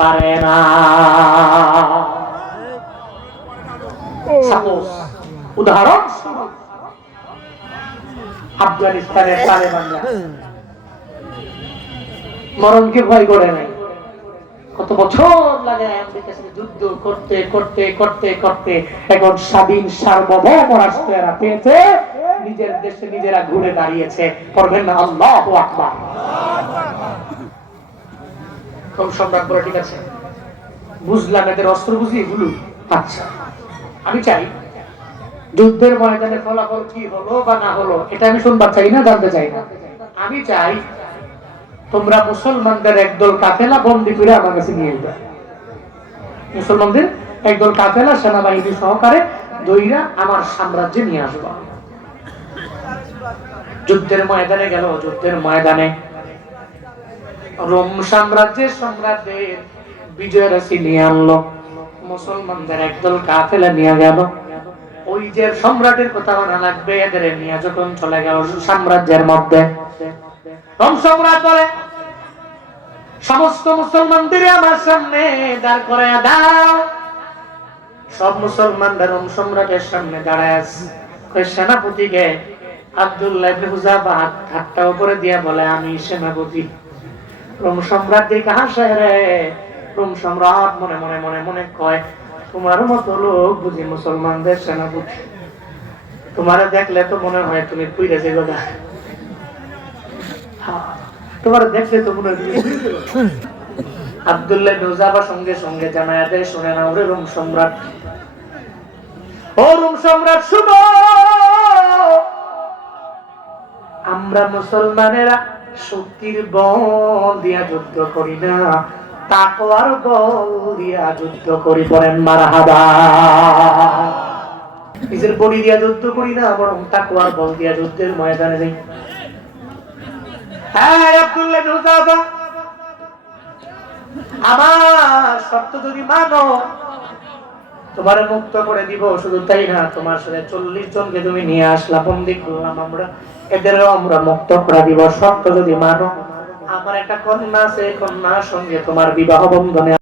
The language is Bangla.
পারে না। উদাহরণ আফগানিস্তানের তালেবানরা মরণকে ভয় করে নাই। কত বছর লাগে আমেরিকার সাথে যুদ্ধ করতে করতে করতে করতে এখন স্বাধীন সার্বভৌম রাষ্ট্র এরা পেয়েছে, নিজের দেশে নিজেরা ঘুরে দাঁড়িয়েছে। করবেন না আল্লাহু আকবার। কোন সম্রাট বলে ঠিক আছে, বুঝলাম এদের অস্ত্র বুঝি এগুলো। আচ্ছা, আমি চাই যুদ্ধের ময়দানে ফলাফল কি হলো বা না হলো এটা আমি শুনবার চাই না, জানতে চাই না। আমি চাই তোমরা মুসলমানদের একদল কাফেলা বন্দী করে আমার কাছে নিয়ে যাবে। মুসলমানদের একদল কাফেলা সেনাবাহিনী সহকারে দইরা আমার সাম্রাজ্যে নিয়ে আসবা। যুদ্ধের ময়দানে গেল, যুদ্ধের ময়দানে রোম সাম্রাজ্যের সম্রাটদের বিজয়ের ছিনিয়ে আনলো। মুসলমানদের একদল কাফেলা নিয়ে গেল। ওই যে সম্রাটের কথা মানা লাগবে, এদের নিয়ে যখন চলে গেল সাম্রাজ্যের মধ্যে, রোম সম্রাট বলে সমস্ত মুসলমানদের আমার সামনে দাঁড় করায়া দাও। সব মুসলমানরা রোম সম্রাটের সামনে দাঁড়ায় আছে। সেনাপতিকে আব্দুল্লাহ ইবনে হুযাফা হাতটা উপরে দিয়া বলে, আমি সেনাপতি। রোম সম্রাট দিকে হাসে রে। রোম সম্রাট মনে মনে মনে মনে কয়, তোমার মতো লোক বুঝি মুসলমানদের সেনাপতি? তোমারে দেখলে তো মনে হয় তুমি পুইরা যাবে না। তোমার দেখলে তো মনে হয় আব্দুল্লাহ ইবনে হুযাফা সঙ্গে সঙ্গে জানায়া দেয়, শুনে না ওরে রোম সম্রাট, ও রোম সম্রাট শুনো, আমরা মুসলমানেরা শক্তির বল দিয়া যুদ্ধ করি না, তাকওয়ার বল দিয়া যুদ্ধ করি। বলেন মারহাবা। নিজের বডি দিয়া যুদ্ধ করি না, বরং তাকওয়ার বল দিয়া যুদ্ধের ময়দানে যাই। হ্যাঁ আব্দুল্লাহ ইবনে হুযাফা, আমার শর্ত যদি মানো তোমারে মুক্ত করে দিব। শুধু তাই না, তোমার সাথে 40 জনকে তুমি নিয়ে আসলা, বন্দী করলাম আমরা, এদেরও আমরা মুক্ত করে দিব। শর্ত যদি মানো, আমার একটা কন্যা আছে, কন্যার সঙ্গে তোমার বিবাহ বন্ধনে